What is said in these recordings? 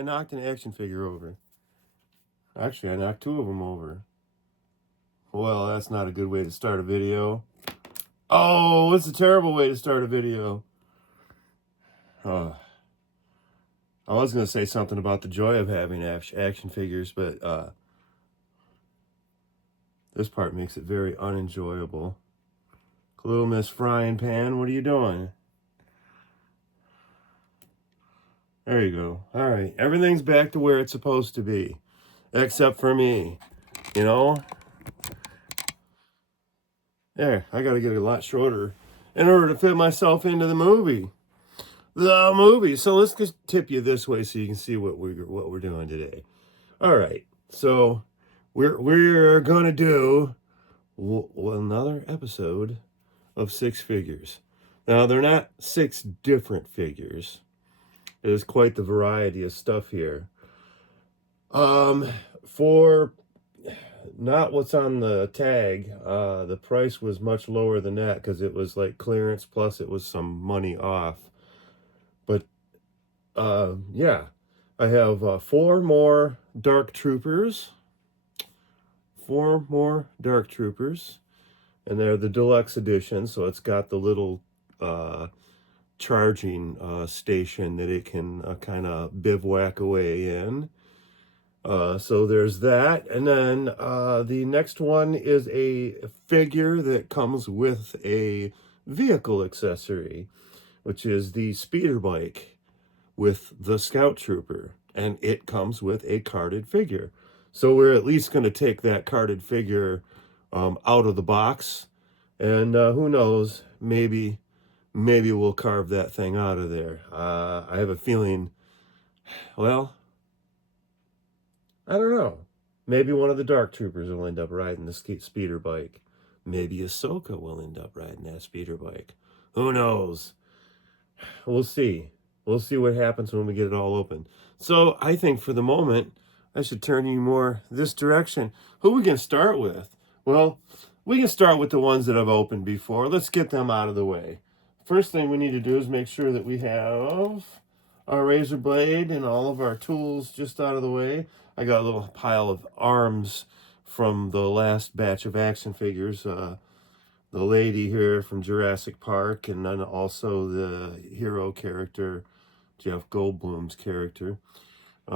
I knocked an action figure over. Actually, I knocked two of them over. Well, that's not a good way to start a video. Oh, it's a terrible way to start a video. I was going to say something about the joy of having action figures, but this part makes it very unenjoyable. Little Miss Frying Pan, what are you doing? There you go. All right, everything's back to where it's supposed to be, except for me, you know? There, I got to get a lot shorter in order to fit myself into the movie. So let's just tip you this way so you can see what we're doing today. All right, so we're gonna do another episode of Six Figures. Now they're not six different figures. There's quite the variety of stuff here. For not what's on the tag, the price was much lower than that because it was like clearance plus it was some money off. But yeah, I have four more Dark Troopers. And they're the deluxe edition, so it's got the little charging station that it can kind of bivouac away in. So there's that. And then the next one is a figure that comes with a vehicle accessory, which is the speeder bike with the Scout Trooper. And it comes with a carded figure. So we're at least going to take that carded figure out of the box. And who knows, maybe we'll carve that thing out of there. I have a feeling, well, I don't know. Maybe one of the Dark Troopers will end up riding the speeder bike. Maybe Ahsoka will end up riding that speeder bike. Who knows? We'll see. We'll see what happens when we get it all open. So I think for the moment, I should turn you more this direction. Who are we going to start with? Well, we can start with the ones that I've opened before. Let's get them out of the way. First thing we need to do is make sure that we have our razor blade and all of our tools just out of the way. I got a little pile of arms from the last batch of action figures. The lady here from Jurassic Park, and then also the hero character, Jeff Goldblum's character.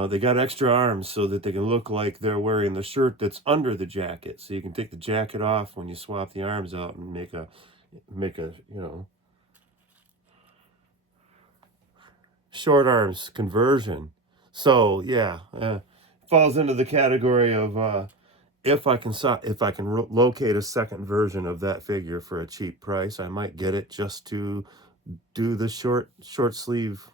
They got extra arms so that they can look like they're wearing the shirt that's under the jacket. So you can take the jacket off when you swap the arms out and make a short arms conversion. So yeah, falls into the category of if I can locate a second version of that figure for a cheap price, I might get it just to do the short sleeve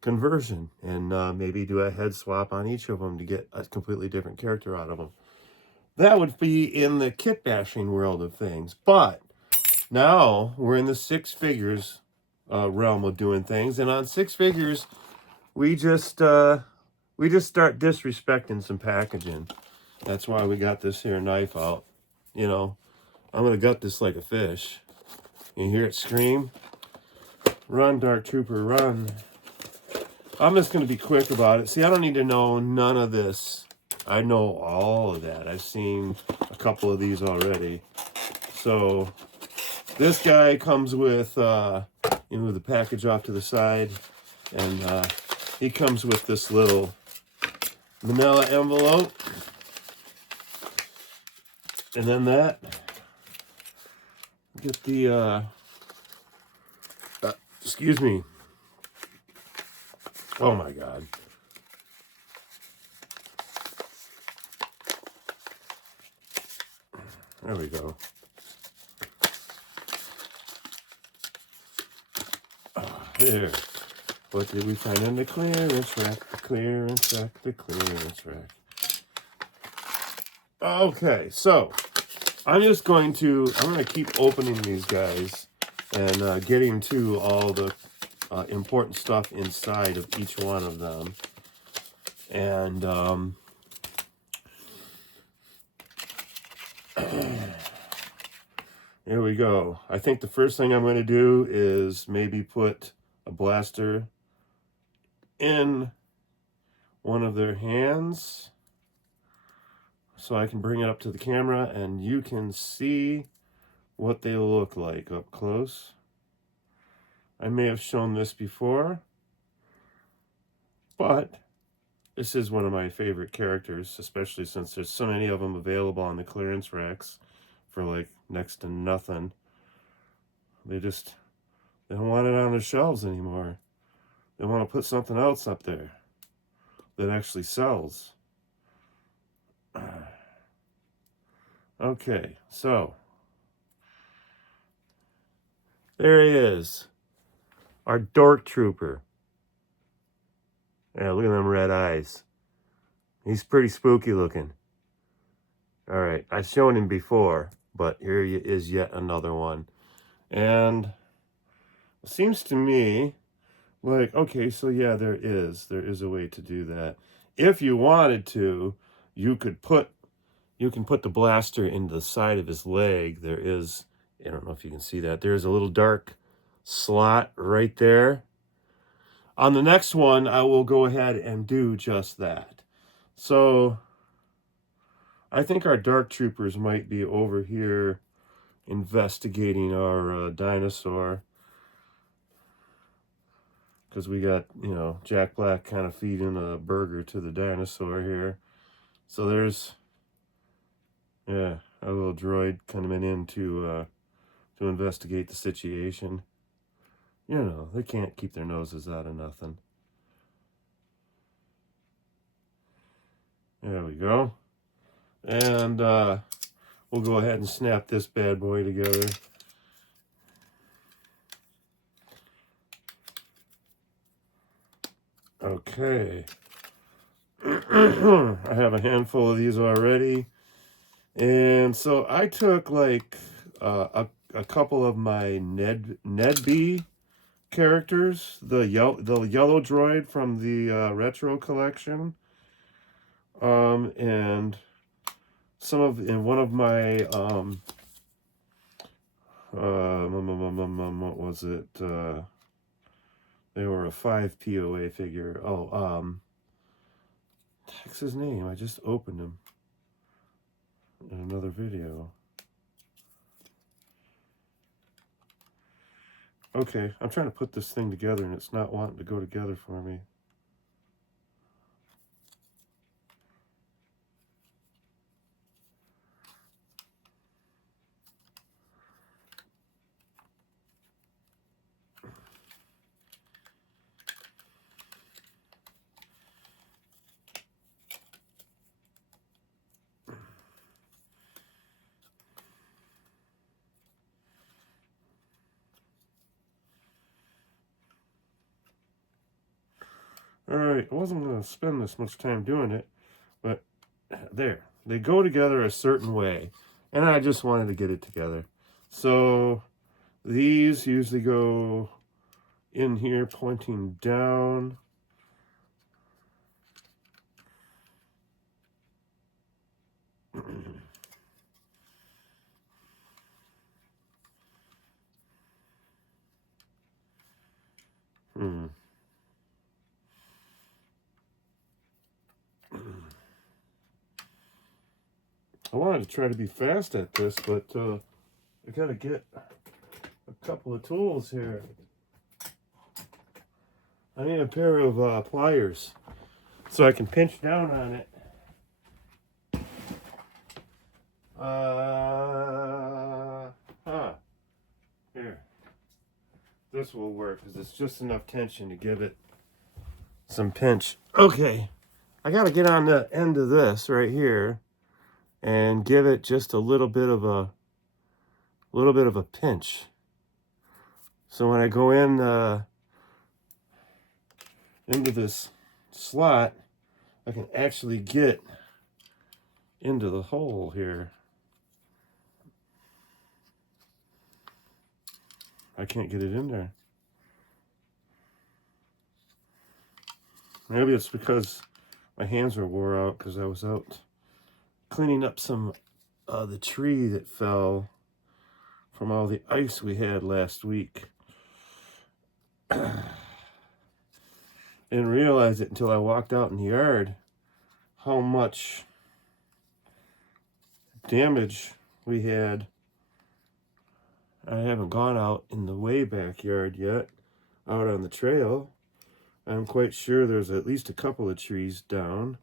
conversion and maybe do a head swap on each of them to get a completely different character out of them. That would be in the kit bashing world of things. But now we're in the six figures realm of doing things, and on six figures, we just start disrespecting some packaging. That's why we got this here knife out. You know, I'm gonna gut this like a fish. You hear it scream? Run, Dark Trooper, run. I'm just going to be quick about it. See, I don't need to know none of this. I know all of that. I've seen a couple of these already. So this guy comes with, the package off to the side. And he comes with this little manila envelope. And then that. Get the, excuse me. Oh my God. There we go. There. What did we find in the clearance rack? The clearance rack. Okay, so I'm going to keep opening these guys and getting to all the important stuff inside of each one of them. And here we go. I think the first thing I'm going to do is maybe put a blaster in one of their hands so I can bring it up to the camera and you can see what they look like up close. I may have shown this before, but this is one of my favorite characters, especially since there's so many of them available on the clearance racks for like next to nothing. They don't want it on the shelves anymore. They want to put something else up there that actually sells. Okay, so there he is, our Dork Trooper. Yeah, look at them red eyes. He's pretty spooky looking. All right, I've shown him before, but here is yet another one. And it seems to me like, okay, so yeah, there is a way to do that. If you wanted to, you can put the blaster into the side of his leg. There is, I don't know if you can see that. There's a little dark slot right there. On the next one, I will go ahead and do just that. So I think our Dark Troopers might be over here investigating our dinosaur. Because we got, you know, Jack Black kind of feeding a burger to the dinosaur here. So there's, yeah, a little droid coming in to investigate the situation. You know, they can't keep their noses out of nothing. There we go. And we'll go ahead and snap this bad boy together. Okay. I have a handful of these already. And so I took like a couple of my Ned B characters, the yellow droid from the retro collection, and one of my what was it? They were a 5 POA figure. What's his name? I just opened him in another video. Okay, I'm trying to put this thing together and it's not wanting to go together for me. Alright, I wasn't going to spend this much time doing it, but there. They go together a certain way, and I just wanted to get it together. So these usually go in here pointing down. I wanted to try to be fast at this, but I gotta get a couple of tools here. I need a pair of pliers so I can pinch down on it. Here. This will work because it's just enough tension to give it some pinch. Okay, I gotta get on the end of this right here and give it just a little bit of a pinch. So when I go in into this slot, I can actually get into the hole here. I can't get it in there. Maybe it's because my hands are wore out because I was out cleaning up some the tree that fell from all the ice we had last week. didn't realize it until I walked out in the yard how much damage we had. I haven't gone out in the way backyard yet, out on the trail. I'm quite sure there's at least a couple of trees down.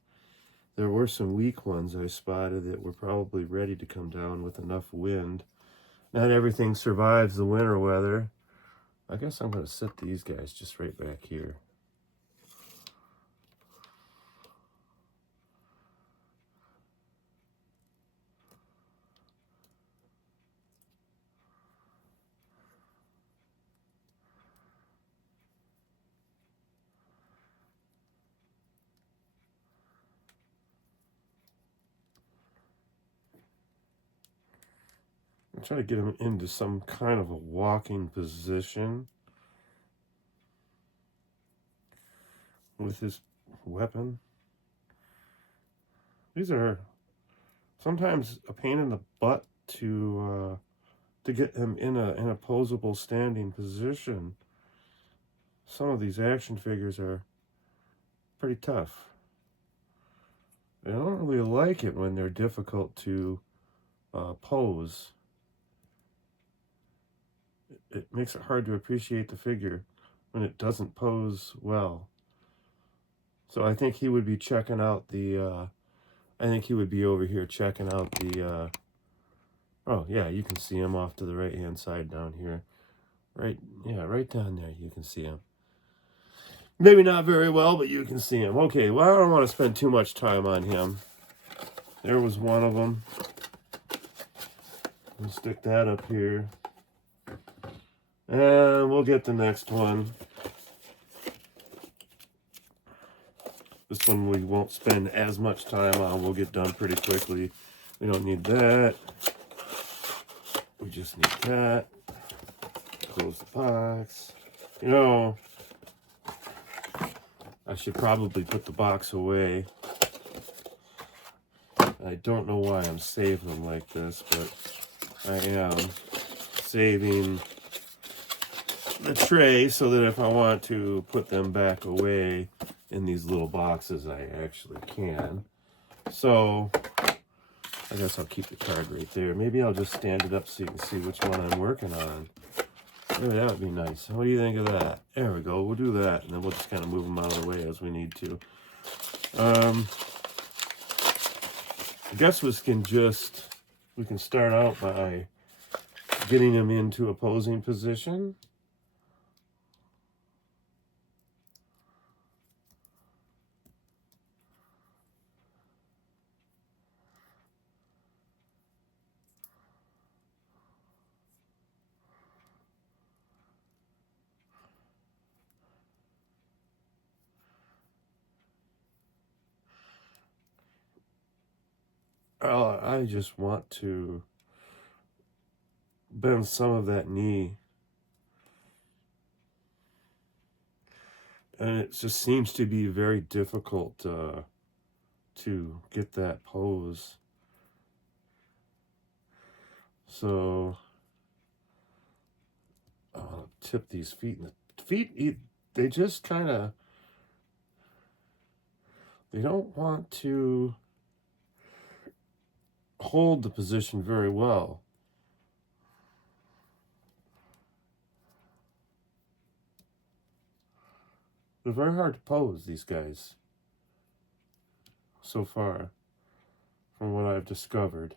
There were some weak ones I spotted that were probably ready to come down with enough wind. Not everything survives the winter weather. I guess I'm going to set these guys just right back here. I'm trying to get him into some kind of a walking position with his weapon. These are sometimes a pain in the butt to get him in a posable standing position. Some of these action figures are pretty tough. I don't really like it when they're difficult to pose. It makes it hard to appreciate the figure when it doesn't pose well. So I think he would be checking out the, I think he would be over here checking out the, oh yeah, you can see him off to the right-hand side down here. Right, yeah, right down there, you can see him. Maybe not very well, but you can see him. Okay, well, I don't want to spend too much time on him. There was one of them. We'll stick that up here. And we'll get the next one. This one we won't spend as much time on. We'll get done pretty quickly. We don't need that. We just need that. Close the box. You know, I should probably put the box away. I don't know why I'm saving them like this, but I am saving the tray so that if I want to put them back away in these little boxes, I actually can. So I guess I'll keep the card right there. Maybe I'll just stand it up so you can see which one I'm working on. Maybe that would be nice. What do you think of that? There we go. We'll do that, and then we'll just kind of move them out of the way as we need to. I guess we can start out by getting them into a posing position. I just want to bend some of that knee. And it just seems to be very difficult to get that pose. So I'll tip these feet. And the feet, they just kind of, they don't want to hold the position very well. They're very hard to pose, these guys, so far, from what I've discovered.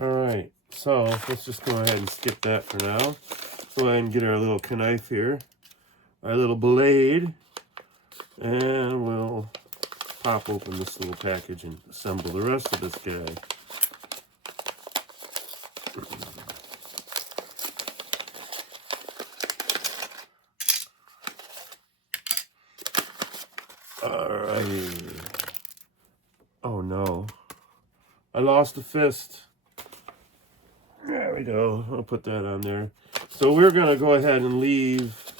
Alright, so let's just go ahead and skip that for now. Go ahead and get our little knife here, our little blade, and we'll pop open this little package and assemble the rest of this guy. Alright. Oh no. I lost a fist. There we go. I'll put that on there. So we're going to go ahead and leave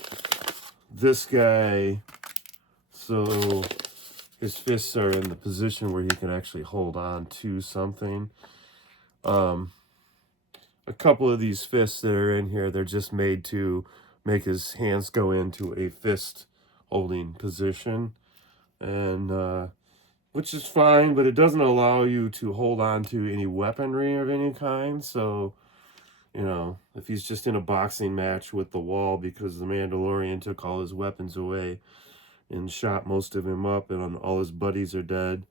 this guy so his fists are in the position where he can actually hold on to something. a couple of these fists that are in here, they're just made to make his hands go into a fist holding position, and which is fine, but it doesn't allow you to hold on to any weaponry of any kind. So, you know, if he's just in a boxing match with the wall because the Mandalorian took all his weapons away and shot most of him up and all his buddies are dead,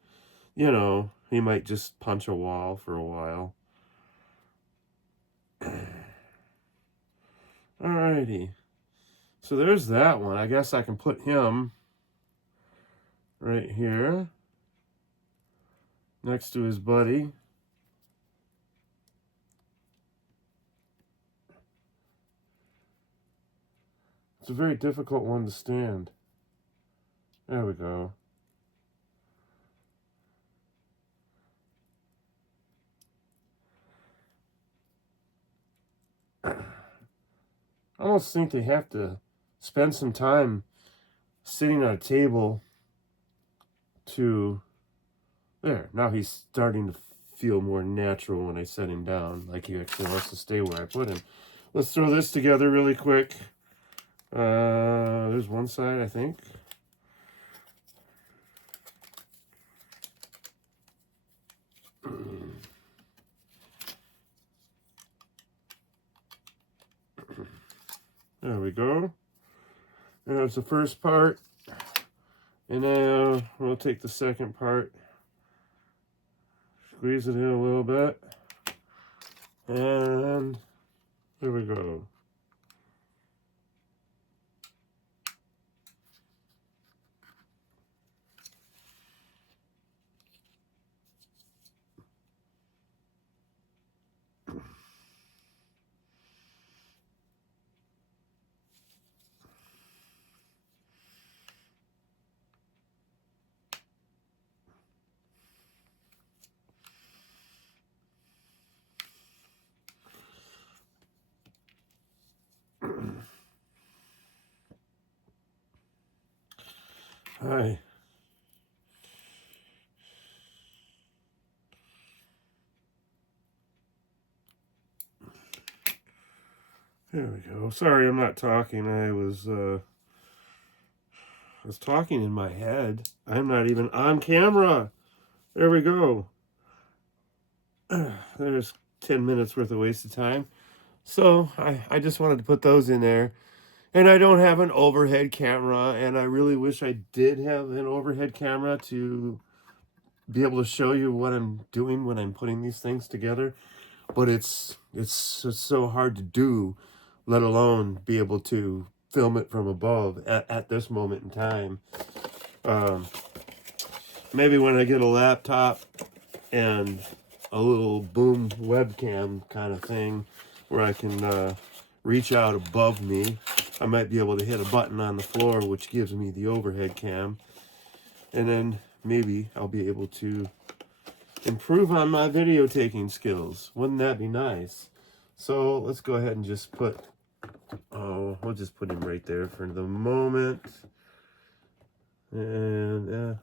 you know, he might just punch a wall for a while. Alrighty. So there's that one. I guess I can put him right here next to his buddy. It's a very difficult one to stand. There we go. I almost think they have to spend some time sitting at a table to... There, now he's starting to feel more natural when I set him down, like he actually wants to stay where I put him. Let's throw this together really quick. There's one side, I think. There we go. There's the first part. And now we'll take the second part. Squeeze it in a little bit. And there we go. Hi. There we go. Sorry, I'm not talking. I was talking in my head. I'm not even on camera. There we go. There's 10 minutes worth of wasted time. So I just wanted to put those in there. And I don't have an overhead camera, and I really wish I did have an overhead camera to be able to show you what I'm doing when I'm putting these things together. But it's so hard to do, let alone be able to film it from above at this moment in time. Maybe when I get a laptop and a little boom webcam kind of thing where I can reach out above me, I might be able to hit a button on the floor which gives me the overhead cam, and then maybe I'll be able to improve on my video taking skills. Wouldn't that be nice? So let's go ahead and just put, we'll just put him right there for the moment. And yeah,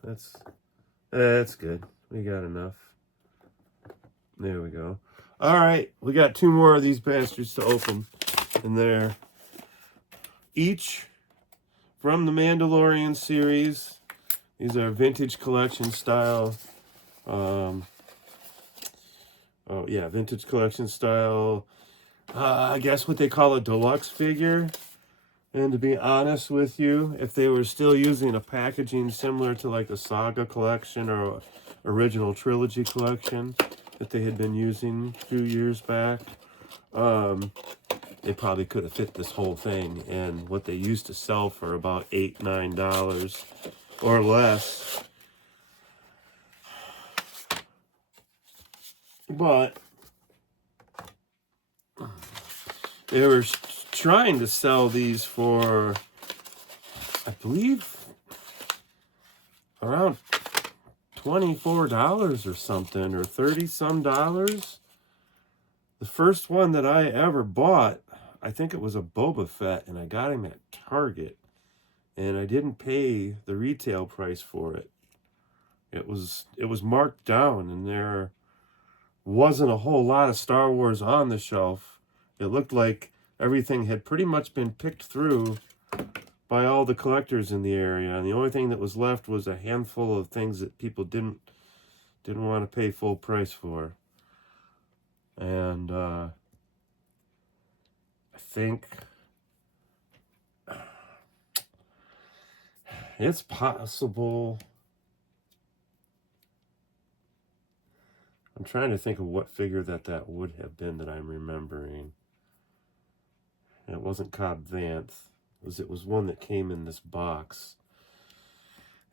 that's good. We got enough. There we go. All right, we got 2 more of these bastards to open, and they're each from the Mandalorian series. These are vintage collection style. Vintage collection style. I guess what they call a deluxe figure. And to be honest with you, if they were still using a packaging similar to like the Saga collection or original trilogy collection that they had been using a few years back, they probably could have fit this whole thing. And what they used to sell for about $8, $9 or less. But they were trying to sell these for, I believe, around $24 or something, or 30-some dollars. The first one that I ever bought, I think it was a Boba Fett, and I got him at Target, and I didn't pay the retail price for it. It was marked down, and wasn't a whole lot of Star Wars on the shelf. It looked like everything had pretty much been picked through by all the collectors in the area, and the only thing that was left was a handful of things that people didn't want to pay full price for. And I think it's possible. I'm trying to think of what figure that would have been that I'm remembering. And it wasn't Cobb Vanth. It was one that came in this box.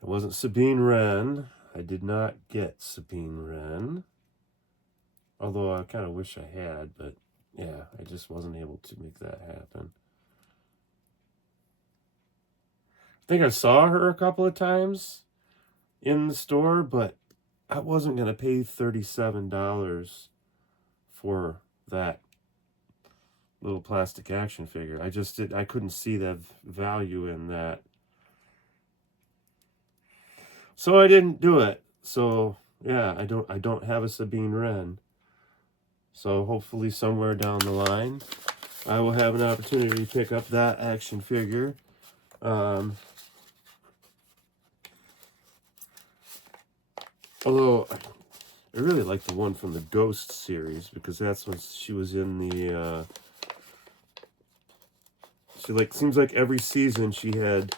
It wasn't Sabine Wren. I did not get Sabine Wren. Although I kind of wish I had, but yeah, I just wasn't able to make that happen. I think I saw her a couple of times in the store, but I wasn't going to pay $37 for that little plastic action figure. I couldn't see that value in that. So I didn't do it. So yeah, I don't have a Sabine Wren. So hopefully somewhere down the line, I will have an opportunity to pick up that action figure. Although I really like the one from the Ghost series, because that's when she was in the seems like every season she had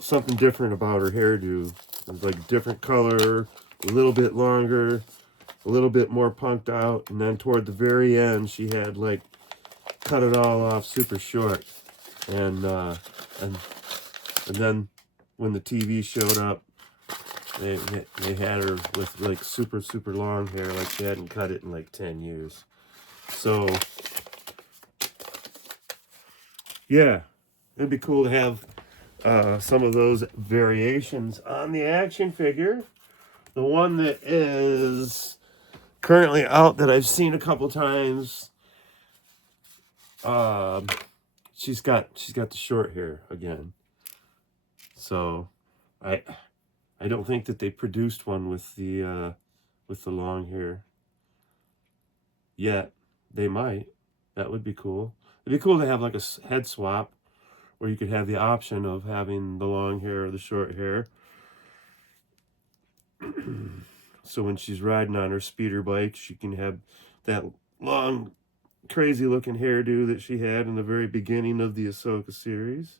something different about her hairdo. It was like different color, a little bit longer, a little bit more punked out, and then toward the very end she had like cut it all off super short. And then when the TV showed up, they had her with like super long hair, like she hadn't cut it in like 10 years. So yeah, it'd be cool to have some of those variations on the action figure. The one that is currently out that I've seen a couple times, she's got the short hair again. So I don't think that they produced one with the long hair yet. They might. That would be cool. It'd be cool to have like a head swap where you could have the option of having the long hair or the short hair. So when she's riding on her speeder bike, she can have that long, crazy looking hairdo that she had in the very beginning of the Ahsoka series.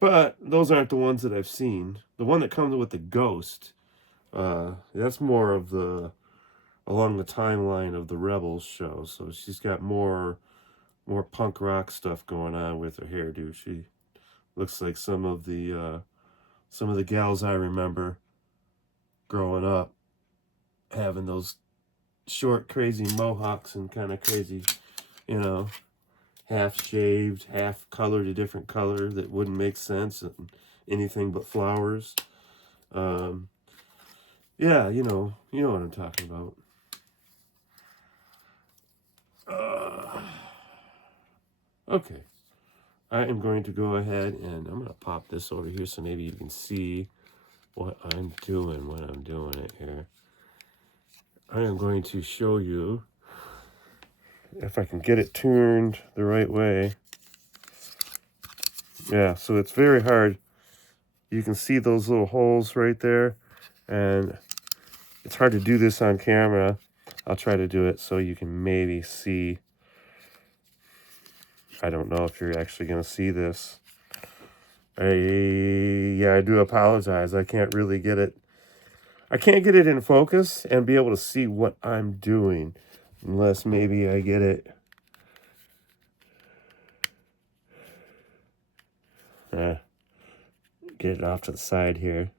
But those aren't the ones that I've seen. The one that comes with the Ghost, that's more of along the timeline of the Rebels show. So she's got more punk rock stuff going on with her hairdo. She looks like some of the gals I remember growing up having those short, crazy mohawks and kind of crazy, half shaved, half colored a different color that wouldn't make sense, and anything but flowers. Yeah, you know what I'm talking about. Okay, I am going to go ahead and I'm going to pop this over here so maybe you can see what I'm doing when I'm doing it here. I am going to show you if I can get it turned the right way. Yeah, so it's very hard. You can see those little holes right there, and it's hard to do this on camera. I'll try to do it so you can maybe see. I don't know if you're actually going to see this. I do apologize. I can't really get it. I can't get it in focus and be able to see what I'm doing unless maybe I get it. Get it off to the side here.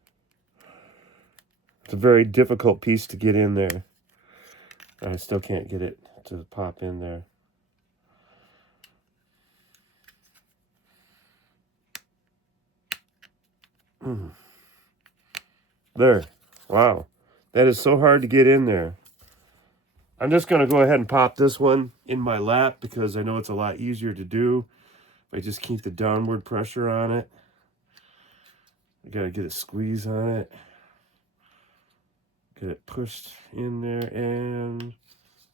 It's a very difficult piece to get in there. I still can't get it to pop in there. There. Wow. That is so hard to get in there. I'm just going to go ahead and pop this one in my lap because I know it's a lot easier to do if I just keep the downward pressure on it. I got to get a squeeze on it. Get it pushed in there and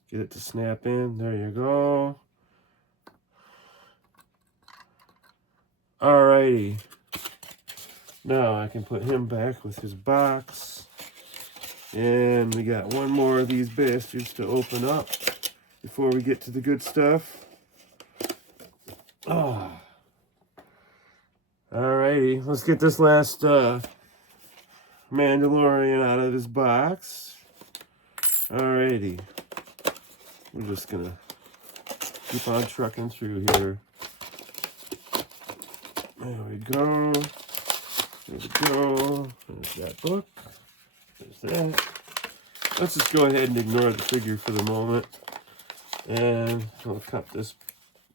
get it to snap in. There you go. Alrighty. Now I can put him back with his box. And we got one more of these bastards to open up before we get to the good stuff. Oh. Alrighty, let's get this last Mandalorian out of his box. Alrighty. We're just gonna keep on trucking through here. There we go. There we go. There's that book. There's that. Let's just go ahead and ignore the figure for the moment. And I'll cut this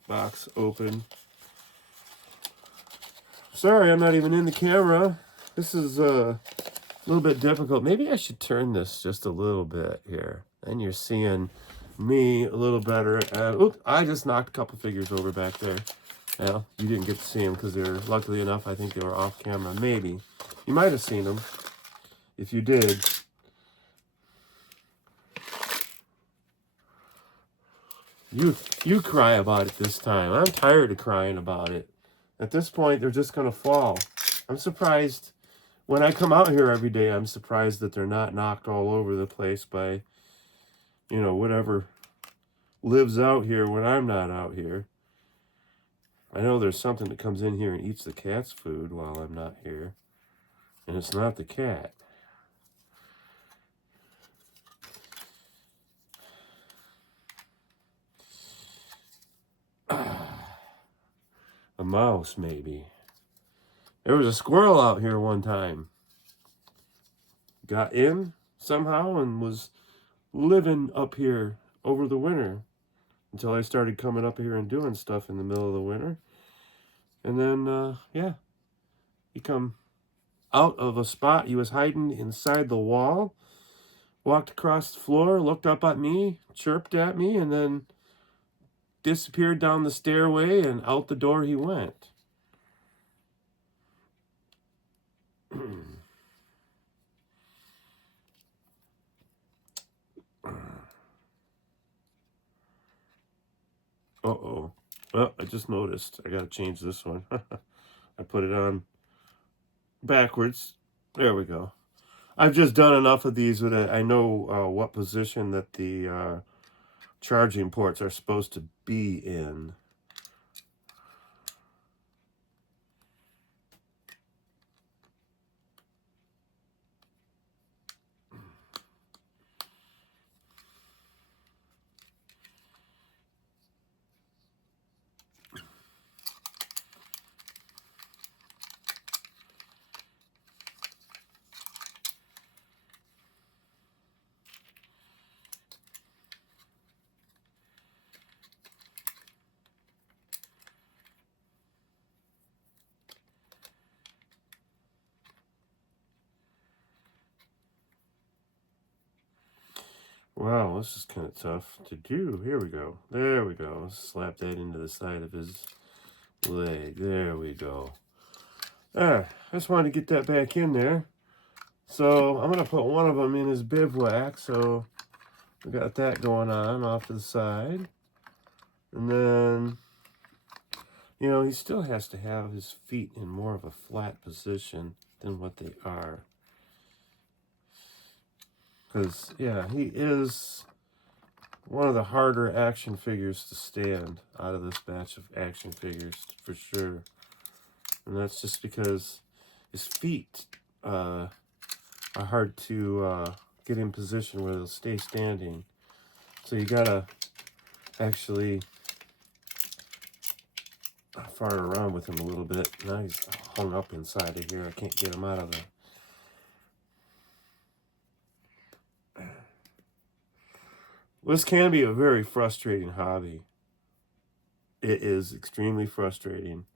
box open. Sorry, I'm not even in the camera. This is a little bit difficult. Maybe I should turn this just a little bit here. And you're seeing me a little better. Oops, I just knocked a couple figures over back there. Well, you didn't get to see them because they're, luckily enough, I think they were off camera. Maybe. You might have seen them. If you did. You cry about it this time. I'm tired of crying about it. At this point, they're just going to fall. I'm surprised. When I come out here every day, I'm surprised that they're not knocked all over the place by, you know, whatever lives out here when I'm not out here. I know there's something that comes in here and eats the cat's food while I'm not here. And it's not the cat. A mouse, maybe. There was a squirrel out here one time. Got in somehow and was living up here over the winter until I started coming up here and doing stuff in the middle of the winter. And then, yeah, he come out of a spot. He was hiding inside the wall, walked across the floor, looked up at me, chirped at me, and then disappeared down the stairway and out the door he went. Uh-oh. Well, I just noticed. I got to change this one. I put it on backwards. There we go. I've just done enough of these with it. I know what position that the charging ports are supposed to be in. Wow, this is kind of tough to do. Here we go. There we go. Slap that into the side of his leg. There we go. I just wanted to get that back in there. So I'm going to put one of them in his bivouac. So we got that going on off to the side. And then, you know, he still has to have his feet in more of a flat position than what they are. Because, yeah, he is one of the harder action figures to stand out of this batch of action figures, for sure. And that's just because his feet are hard to get in position where they'll stay standing. So you gotta actually fart around with him a little bit. Now he's hung up inside of here. I can't get him out of there. This can be a very frustrating hobby. It is extremely frustrating.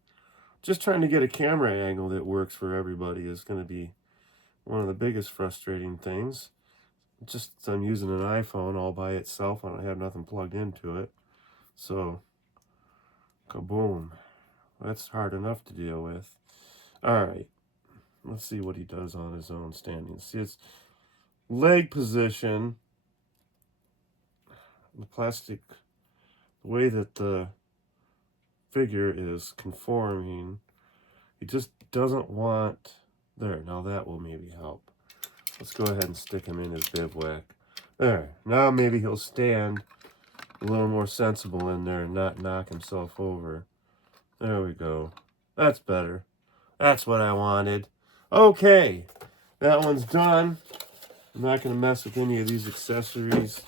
Just trying to get a camera angle that works for everybody is going to be one of the biggest frustrating things. Just I'm using an iPhone all by itself. I don't have nothing plugged into it. So, kaboom. That's hard enough to deal with. All right. Let's see what he does on his own standing. See, leg position, the plastic, the way that the figure is conforming, he just doesn't want, there, now that will maybe help. Let's go ahead and stick him in his bivouac. There, now maybe he'll stand a little more sensible in there and not knock himself over. There we go. That's better. That's what I wanted. Okay, that one's done. I'm not going to mess with any of these accessories.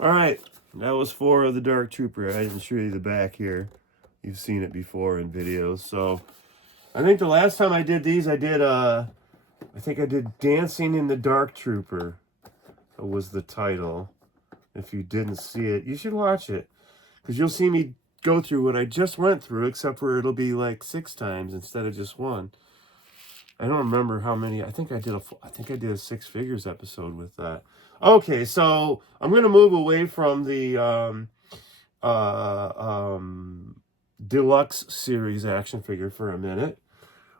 All right, that was 4 of the Dark Trooper. I didn't show you the back here. You've seen it before in videos. So I think the last time I did these, I think I did Dancing in the Dark Trooper. That was the title. If you didn't see it, you should watch it, because you'll see me go through what I just went through, except for it'll be like 6 times instead of just 1. I don't remember how many. I think I did a 6 figures episode with that. Okay, so I'm gonna move away from the deluxe series action figure for a minute.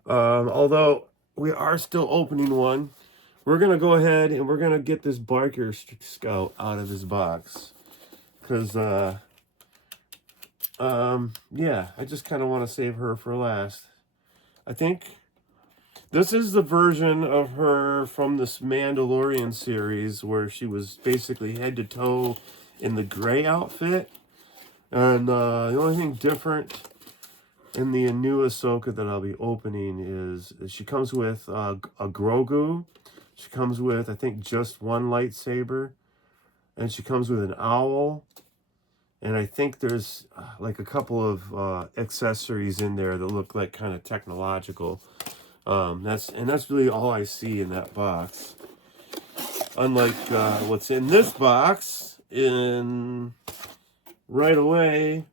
Although we are still opening one, we're gonna go ahead and we're gonna get this biker scout out of his box, because yeah, I just kind of want to save her for last. I think this is the version of her from this Mandalorian series where she was basically head to toe in the gray outfit. And the only thing different in the new Ahsoka that I'll be opening is she comes with a Grogu. She comes with, I think, just 1 lightsaber. And she comes with an owl. And I think there's like a couple of accessories in there that look like kind of technological. That's really all I see in that box. Unlike what's in this box, right away,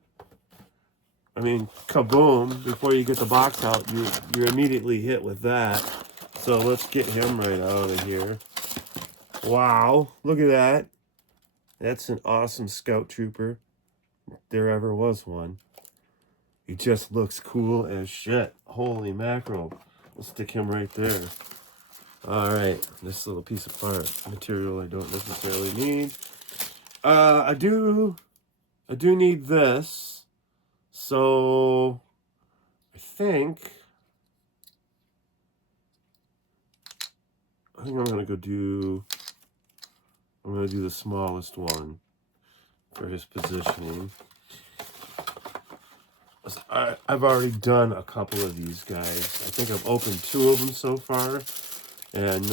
I mean, kaboom, before you get the box out, you're immediately hit with that. So let's get him right out of here. Wow, look at that. That's an awesome scout trooper. If there ever was one. He just looks cool as shit. Holy mackerel. We'll stick him right there. Alright, this little piece of part material I don't necessarily need. I do need this. So I think I'm gonna do the smallest one for his positioning. I've already done a couple of these guys. I think I've opened 2 of them so far. And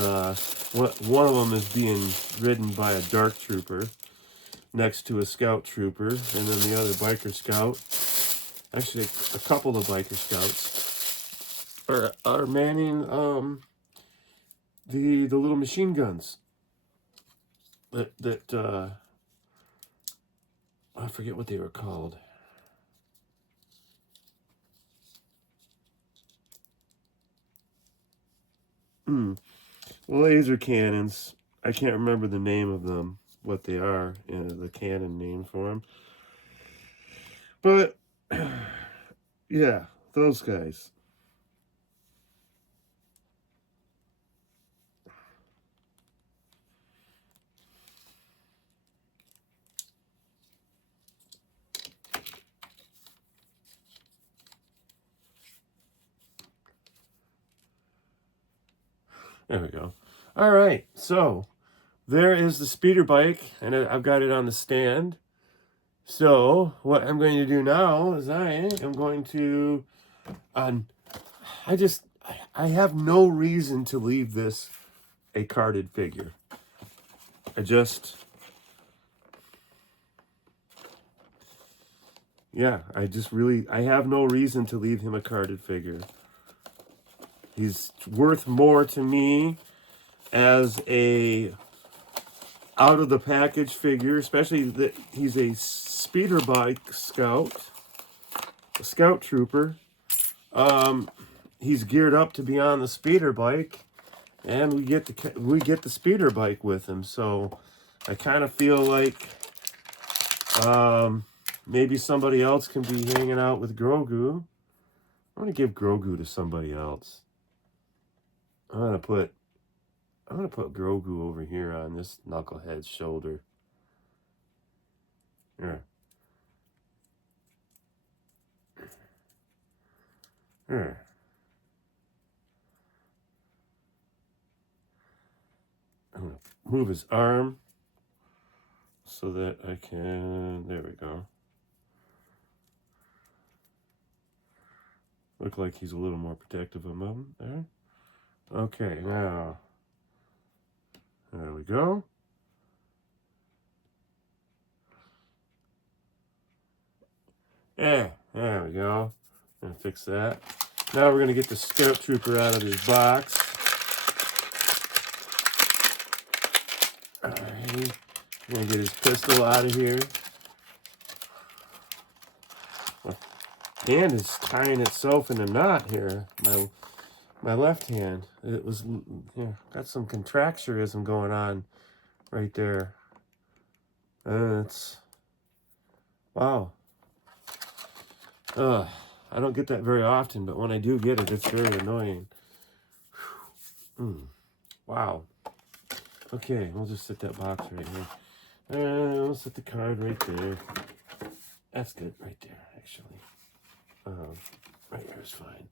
one of them is being ridden by a dark trooper next to a scout trooper. And then the other biker scout, actually a couple of biker scouts, are manning the little machine guns that I forget what they were called. Laser cannons. I can't remember the name of them, what they are, the cannon name for them. But yeah, those guys. There we go. All right, so there is the speeder bike, and I've got it on the stand. So what I'm going to do now is I am going to, I have no reason to leave this a carded figure. I have no reason to leave him a carded figure. He's worth more to me as a out of the package figure, especially that he's a speeder bike scout, a scout trooper. He's geared up to be on the speeder bike, and we get the speeder bike with him. So I kind of feel like maybe somebody else can be hanging out with Grogu. I'm going to give Grogu to somebody else. I'm going to put Grogu over here on this knucklehead's shoulder. Here. Here. I'm going to move his arm so that I can, there we go. Look like he's a little more protective of him there. Okay, now, there we go. Yeah, there we go. Gonna fix that. Now we're gonna get the Scout Trooper out of his box. Alrighty. We're gonna get his pistol out of here. My hand is tying itself in a knot here. My left hand. It was, got some contracturism going on right there. It's, wow. I don't get that very often, but when I do get it, it's very annoying. Wow. Okay, we'll just set that box right here. We'll set the card right there. That's good right there, actually. Right here is fine.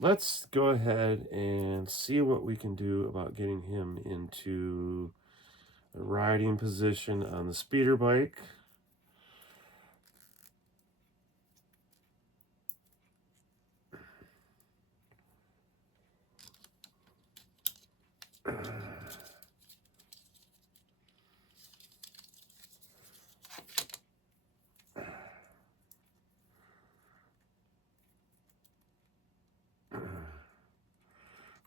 Let's go ahead and see what we can do about getting him into a riding position on the speeder bike.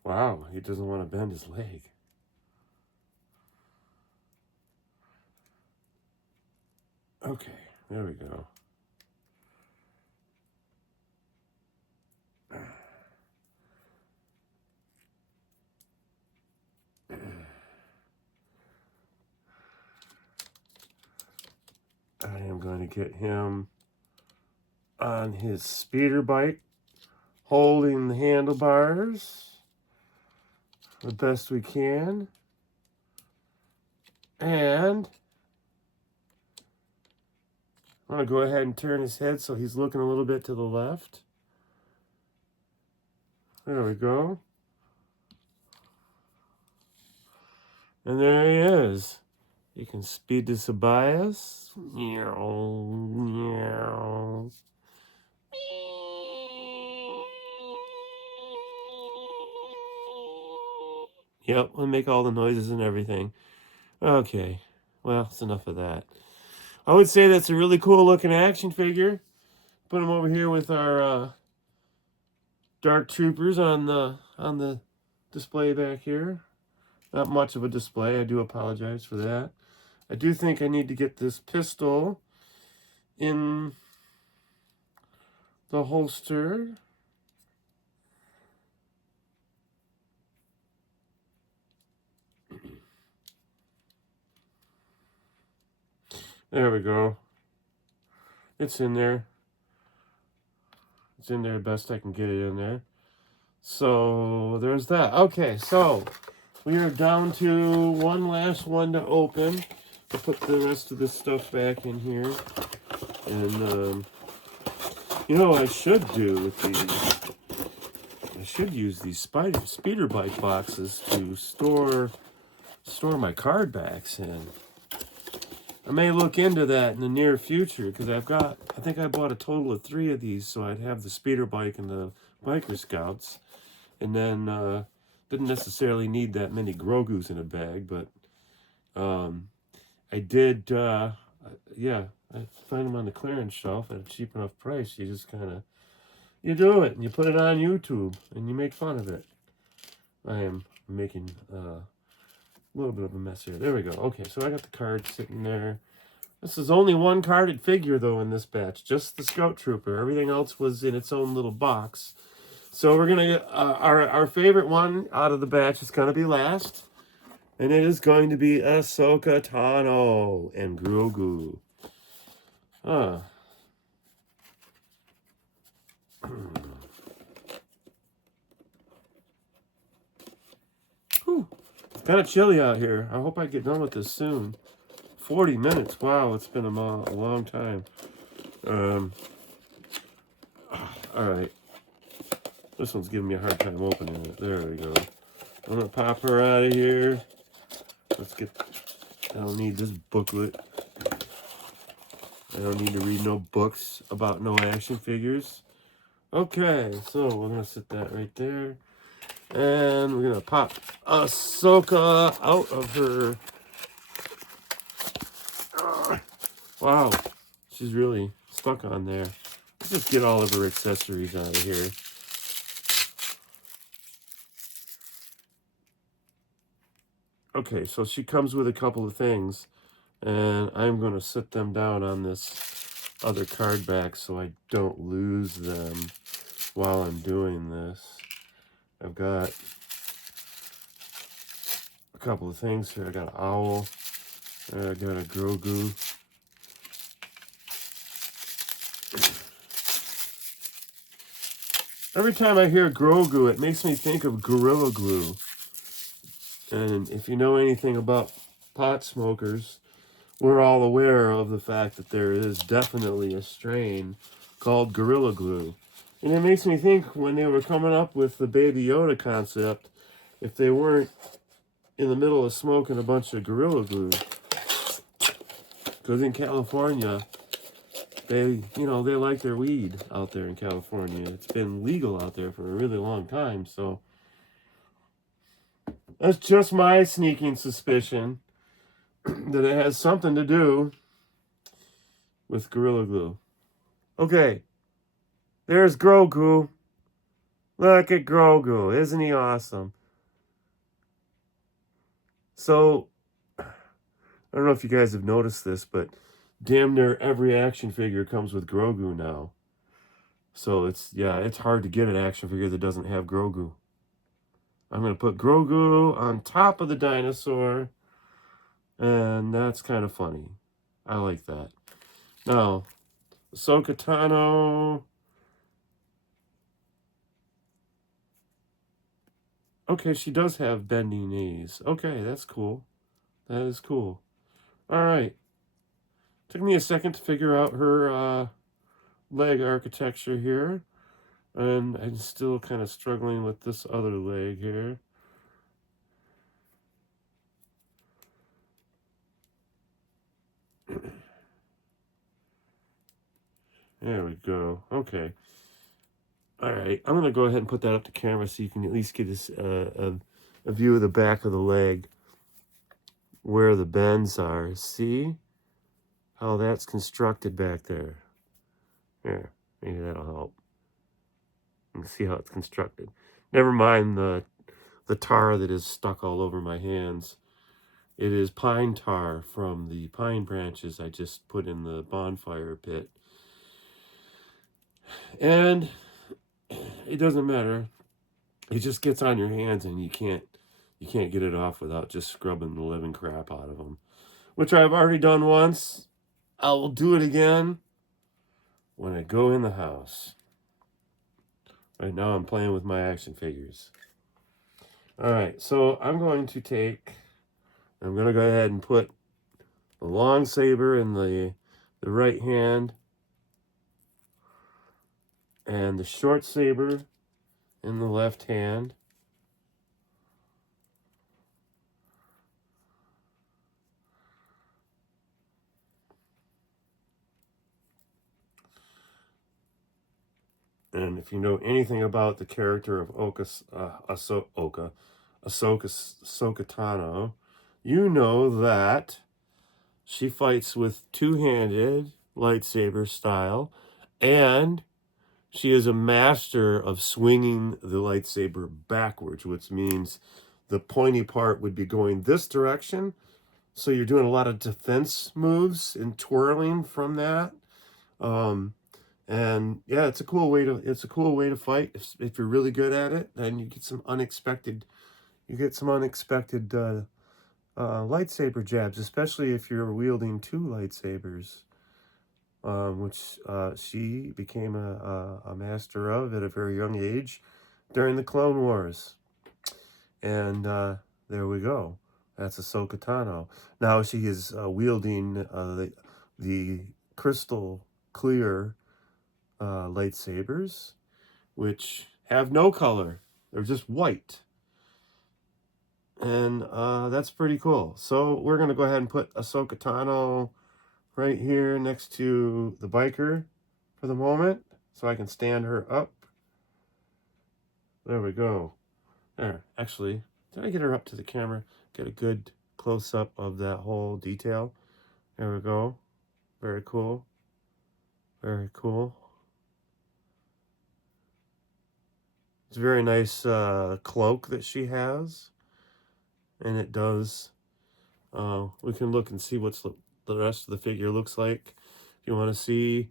Wow, he doesn't want to bend his leg. Okay, there we go. I am going to get him on his speeder bike, holding the handlebars the best we can. And I'm going to go ahead and turn his head so he's looking a little bit to the left. There we go. And there he is. You can speed this bias. Meow, meow. Yep, we'll make all the noises and everything. Okay, well, that's enough of that. I would say that's a really cool looking action figure. Put him over here with our Dark Troopers on the display back here. Not much of a display. I do apologize for that. I do think I need to get this pistol in the holster. There we go. It's in there. It's in there best I can get it in there. So there's that. Okay, so we are down to one last one to open. I'll put the rest of this stuff back in here. And, you know what I should do with these? I should use these speeder bike boxes to store my card backs in. I may look into that in the near future because I think I bought a total of 3 of these, so I'd have the speeder bike and the biker scouts. And then, didn't necessarily need that many Grogus in a bag, but I did, yeah, I find them on the clearance shelf at a cheap enough price. You just kind of, you do it, and you put it on YouTube, and you make fun of it. I am making a little bit of a mess here. There we go. Okay, so I got the card sitting there. This is only one carded figure, though, in this batch. Just the Scout Trooper. Everything else was in its own little box. So we're going to get our favorite one out of the batch is going to be last. And it is going to be Ashoka Tano and Grogu. Ah. Whew. It's kind of chilly out here. I hope I get done with this soon. 40 minutes. Wow, it's been a long time. All right. This one's giving me a hard time opening it. There we go. I'm going to pop her out of here. Let's get... I don't need this booklet. I don't need to read no books about no action figures. Okay, so we're going to set that right there. And we're going to pop Ahsoka out of her. Wow, she's really stuck on there. Let's just get all of her accessories out of here. Okay, so she comes with a couple of things. And I'm going to set them down on this other card back so I don't lose them while I'm doing this. I've got a couple of things here. I got an owl. I got a Grogu. Every time I hear Grogu, it makes me think of Gorilla Glue. And if you know anything about pot smokers, we're all aware of the fact that there is definitely a strain called Gorilla Glue. And it makes me think when they were coming up with the Baby Yoda concept, if they weren't in the middle of smoking a bunch of Gorilla Glue. Because in California, they like their weed out there in California. It's been legal out there for a really long time, so that's just my sneaking suspicion that it has something to do with Gorilla Glue. Okay, there's Grogu. Look at Grogu. Isn't he awesome? So, I don't know if you guys have noticed this, but damn near every action figure comes with Grogu now. So it's hard to get an action figure that doesn't have Grogu. I'm going to put Grogu on top of the dinosaur, and that's kind of funny. I like that. Now, Ashoka Tano. Okay, she does have bendy knees. Okay, that's cool. That is cool. All right. Took me a second to figure out her leg architecture here. And I'm still kind of struggling with this other leg here. There we go. Okay. All right. I'm going to go ahead and put that up to camera so you can at least get a view of the back of the leg, where the bends are. See how that's constructed back there? Here, maybe that'll help. You can see how it's constructed. Never mind the tar that is stuck all over my hands. It is pine tar from the pine branches I just put in the bonfire pit. And it doesn't matter. It just gets on your hands and you can't get it off without just scrubbing the living crap out of them. Which I've already done once. I will do it again when I go in the house. Right now I'm playing with my action figures. Alright, so I'm going to go ahead and put the long saber in the right hand and the short saber in the left hand. And if you know anything about the character of Ahsoka Tano, you know that she fights with two-handed lightsaber style, and she is a master of swinging the lightsaber backwards, which means the pointy part would be going this direction. So you're doing a lot of defense moves and twirling from that. And yeah, it's a cool way to fight. If you're really good at it, then you get some unexpected lightsaber jabs, especially if you're wielding two lightsabers. which she became a master of at a very young age during the Clone Wars. And there we go. That's Ahsoka Tano. Now she is wielding the crystal clear lightsabers, which have no color. They're just white. And that's pretty cool. So we're going to go ahead and put Ahsoka Tano right here next to the biker for the moment, so I can stand her up. There we go. There, actually, did I get her up to the camera? Get a good close-up of that whole detail. There we go. Very cool. Very cool. It's a very nice cloak that she has. And it does. We can look and see what's the rest of the figure looks like. If you want to see,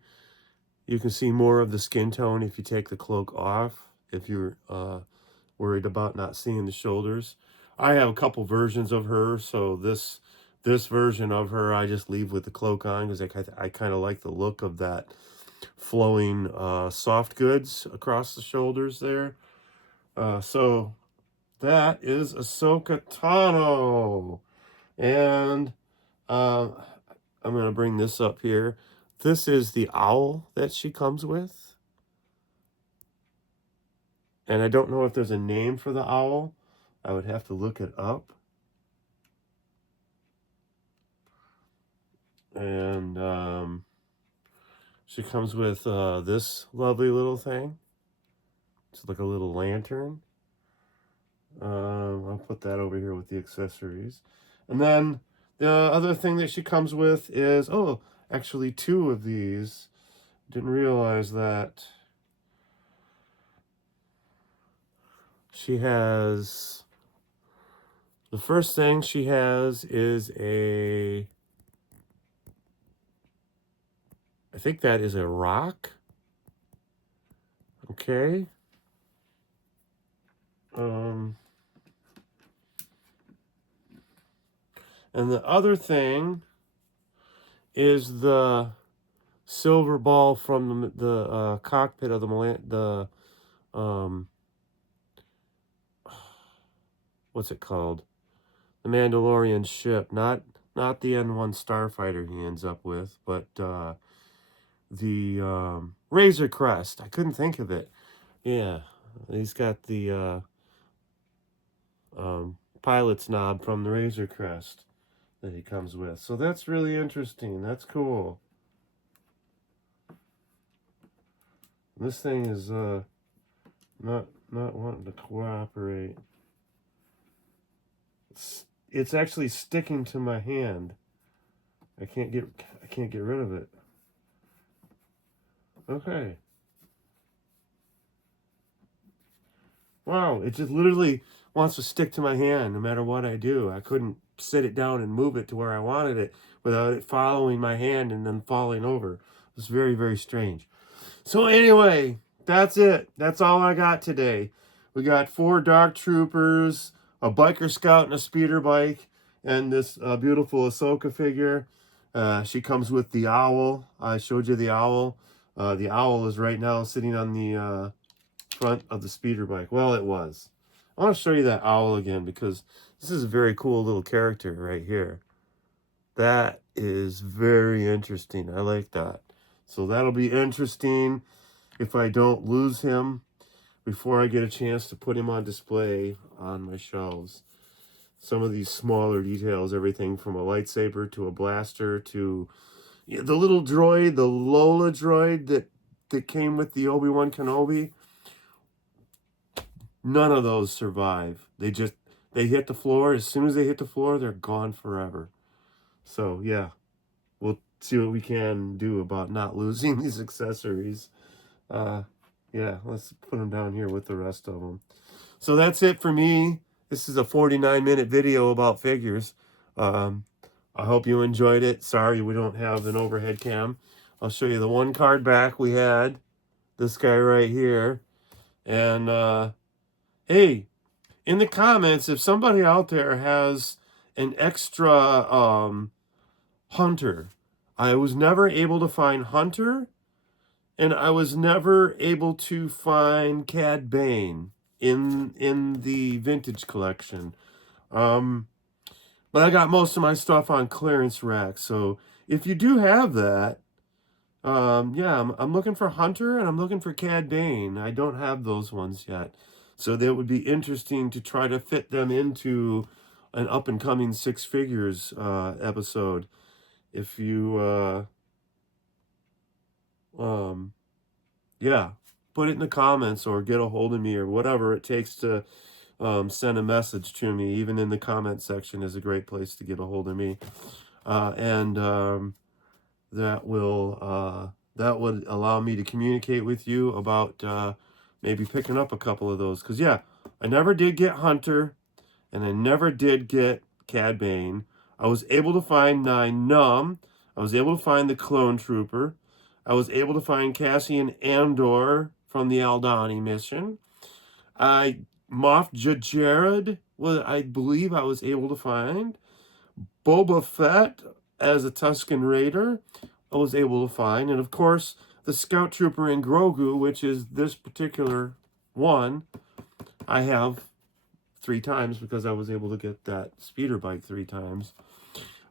you can see more of the skin tone if you take the cloak off. If you're worried about not seeing the shoulders. I have a couple versions of her, so this version of her I just leave with the cloak on because I kind of like the look of that flowing soft goods across the shoulders there. So that is Ahsoka Tano. And I'm going to bring this up here. This is the owl that she comes with. And I don't know if there's a name for the owl. I would have to look it up. And she comes with this lovely little thing. It's like a little lantern. I'll put that over here with the accessories. And then the other thing that she comes with is, oh, actually 2 of these. Didn't realize that. She has, the first thing she has is I think that is a rock. Okay. And the other thing is the silver ball from the cockpit of the what's it called? The Mandalorian ship, not the N1 starfighter he ends up with, but the Razor Crest. I couldn't think of it. Yeah, he's got the pilot's knob from the Razor Crest that he comes with. So that's really interesting. That's cool. This thing is not wanting to cooperate. It's actually sticking to my hand. I can't get rid of it. Okay. Wow, it just literally wants to stick to my hand no matter what I do. I couldn't sit it down and move it to where I wanted it without it following my hand and then falling over. It's very, very strange. So anyway, that's it. That's all I got today. We got 4 Dark Troopers, a Biker Scout and a speeder bike, and this beautiful Ahsoka figure. She comes with the owl. I showed you the owl. The owl is right now sitting on the front of the speeder bike. Well, it was. I want to show you that owl again because this is a very cool little character right here. That is very interesting. I like that. So that'll be interesting if I don't lose him before I get a chance to put him on display on my shelves. Some of these smaller details, everything from a lightsaber to a blaster to the little droid, the Lola droid that came with the Obi-Wan Kenobi. None of those survive. They hit the floor. As soon as they hit the floor, they're gone forever. So yeah, we'll see what we can do about not losing these accessories. Yeah, let's put them down here with the rest of them. So that's it for me. This is a 49-minute video about figures. I hope you enjoyed it. Sorry we don't have an overhead cam. I'll show you the one card back we had. This guy right here. And hey, in the comments, if somebody out there has an extra hunter, I was never able to find Hunter, and I was never able to find Cad Bane in the vintage collection. But I got most of my stuff on clearance rack. So if you do have that, yeah, I'm looking for Hunter and I'm looking for Cad Bane. I don't have those ones yet. So that would be interesting to try to fit them into an up and coming Six Figures episode. If you yeah, put it in the comments or get a hold of me or whatever it takes to send a message to me. Even in the comment section is a great place to get a hold of me. And that would allow me to communicate with you about maybe picking up a couple of those. Because, yeah, I never did get Hunter, and I never did get Cad Bane. I was able to find 9 Numb. I was able to find the Clone Trooper. I was able to find Cassian Andor from the Aldani mission. Moff Jared, I believe I was able to find. Boba Fett as a Tusken Raider, I was able to find. And of course, the Scout Trooper in Grogu, which is this particular one, I have 3 times because I was able to get that speeder bike 3 times.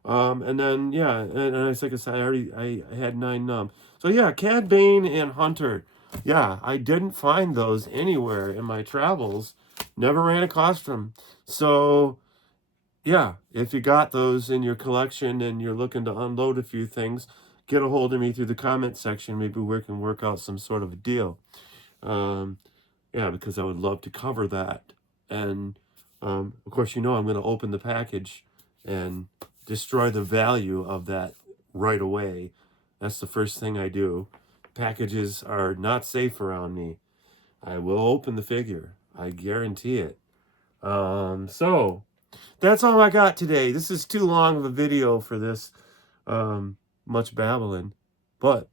And then, yeah, and like I said, I had 9 Numb. So yeah, Cad Bane and Hunter. Yeah, I didn't find those anywhere in my travels. Never ran across them. So yeah, if you got those in your collection and you're looking to unload a few things, get a hold of me through the comment section. Maybe we can work out some sort of a deal. Yeah, because I would love to cover that. And of course, I'm going to open the package and destroy the value of that right away. That's the first thing I do. Packages are not safe around me. I will open the figure. I guarantee it. So that's all I got today. This is too long of a video for this much babbling. But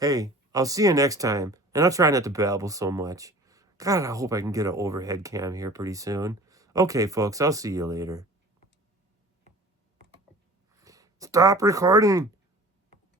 hey, I'll see you next time. And I'll try not to babble so much. God, I hope I can get an overhead cam here pretty soon. Okay, folks, I'll see you later. Stop recording.